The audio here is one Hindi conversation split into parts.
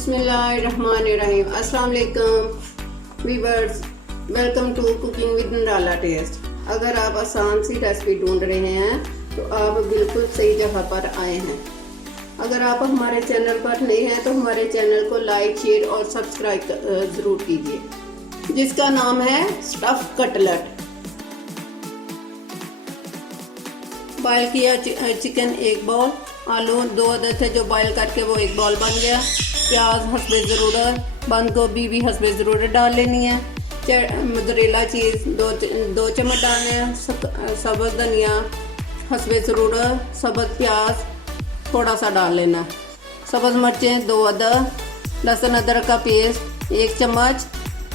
बिस्मिल्लाहिर्रहमानिर्रहीम। अस्सलाम वालेकुम viewers, welcome to cooking with नराला टेस्ट। अगर आप आसान सी रेसिपी ढूंढ रहे हैं तो आप बिल्कुल सही जगह पर आए हैं। अगर आप हमारे चैनल पर नए हैं तो हमारे चैनल को लाइक, शेयर और सब्सक्राइब ज़रूर कीजिए, जिसका नाम है स्टफ कटलेट। बॉयल किया चिकन 1 बाउल, आलू 2 अदद थे जो बॉयल करके वो 1 बाउल बन गया। प्याज हस्बे ज़रूरत, बंद गोभी भी हस्बे ज़रूरत डाल लेनी है। मोज़रेला चीज़ 2 चम्मच डालने हैं। सब्ज़ धनिया हस्बे ज़रूरत, सब्ज़ प्याज थोड़ा सा डाल लेना। सब्ज़ मिर्चें 2 अदद, लहसुन अदरक का पेस्ट 1 चम्मच,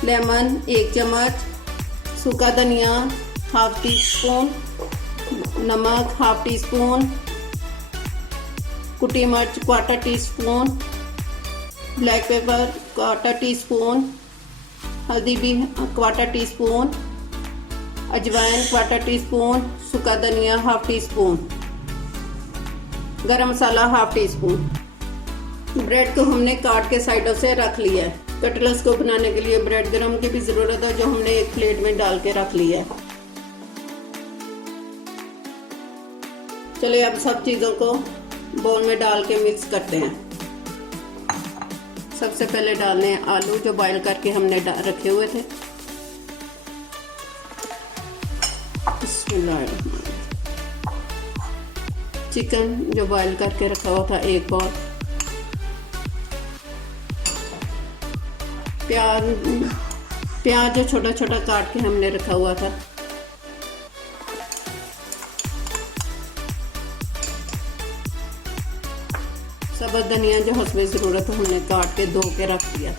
लेमन 1 चम्मच, सूखा धनिया ½ टी स्पून, नमक ½ टी स्पून, कुटी मिर्च quarter tea spoon, black pepper quarter tea spoon, हल्दी भी क्वार्टर टी स्पून, अजवाइन क्वार्टर टी स्पून, सूखा धनिया ½ टी स्पून, गरम मसाला ½ टी स्पून। ब्रेड को हमने काट के साइडों से रख लिया है। कटलेट्स को बनाने के लिए ब्रेड गरम की भी ज़रूरत है, जो हमने एक प्लेट में डाल के रख लिया है। चलिए अब सब चीज़ों को बाउल में डाल के मिक्स करते हैं। सबसे पहले डालने हैं आलू जो बॉईल करके हमने रखे हुए थे। चिकन जो बॉईल करके रखा हुआ था 1 बाउल। प्याज जो छोटा छोटा काट के हमने रखा हुआ था। सब्ज़ धनिया जो हस्बे ज़रूरत है हमने काट के धो के रख दिया।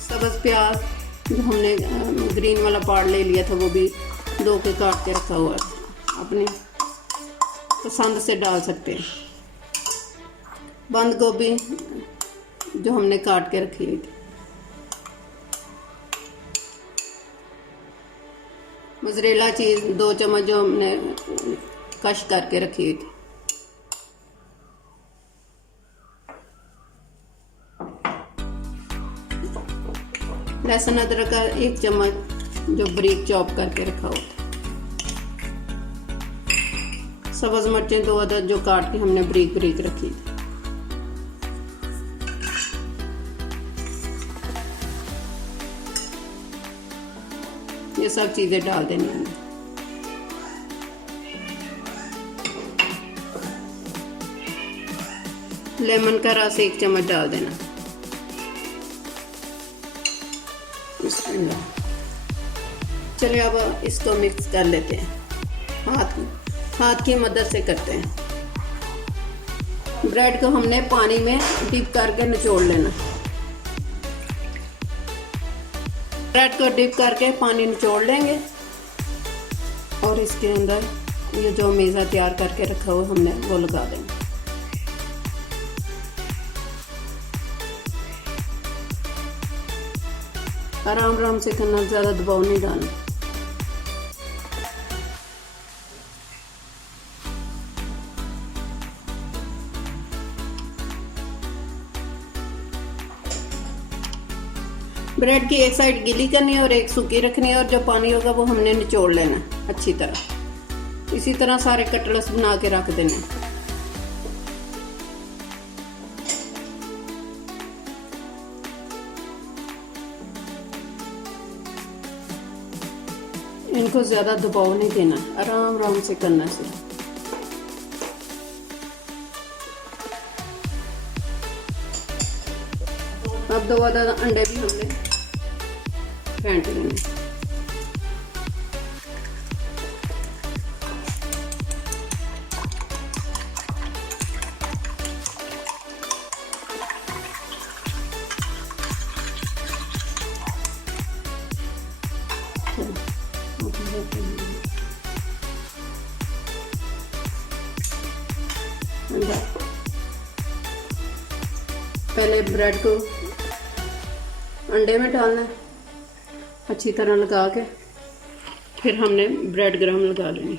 सब्ज़ प्याज जो हमने ग्रीन वाला पार्ट ले लिया था वो भी धो के काट के रखा हुआ था। अपनी पसंद से डाल सकते हैं। बंद गोभी जो हमने काट के रखी हुई थी। मोज़रेला चीज़ 2 चम्मच जो हमने कश करके रखी हुई थी। लहसुन अदरक का 1 चम्मच जो बारीक चॉप करके रखा हुआ था। सब्ज़ मिर्चें 2 अदद जो काट के हमने बारीक बारीक रखी थी। ये सब चीज़ें डाल देनी हैं। लेमन का रस 1 चम्मच डाल देना। चलिए अब इसको मिक्स कर लेते हैं। हाथ की मदद से करते हैं। ब्रेड को हमने पानी में डिप करके निचोड़ लेना। ब्रेड को डिप करके पानी निचोड़ लेंगे और इसके अंदर ये जो मेज़ा तैयार करके रखा हुआ हमने वो लगा देंगे। आराम आराम से करना, ज़्यादा दबाव नहीं डालना। ब्रेड की एक साइड गीली करनी है और एक सूखी रखनी है, और जो पानी होगा वो हमने निचोड़ लेना अच्छी तरह। इसी तरह सारे कटलेट्स बना के रख देने। इनको ज़्यादा दबाव नहीं देना, आराम आराम से करना से। अब 2 अदद अंडे भी हमने फेंट लेंगे। पहले ब्रेड को अंडे में डालना है अच्छी तरह लगा के, फिर हमने ब्रेड गरम लगा लेनी।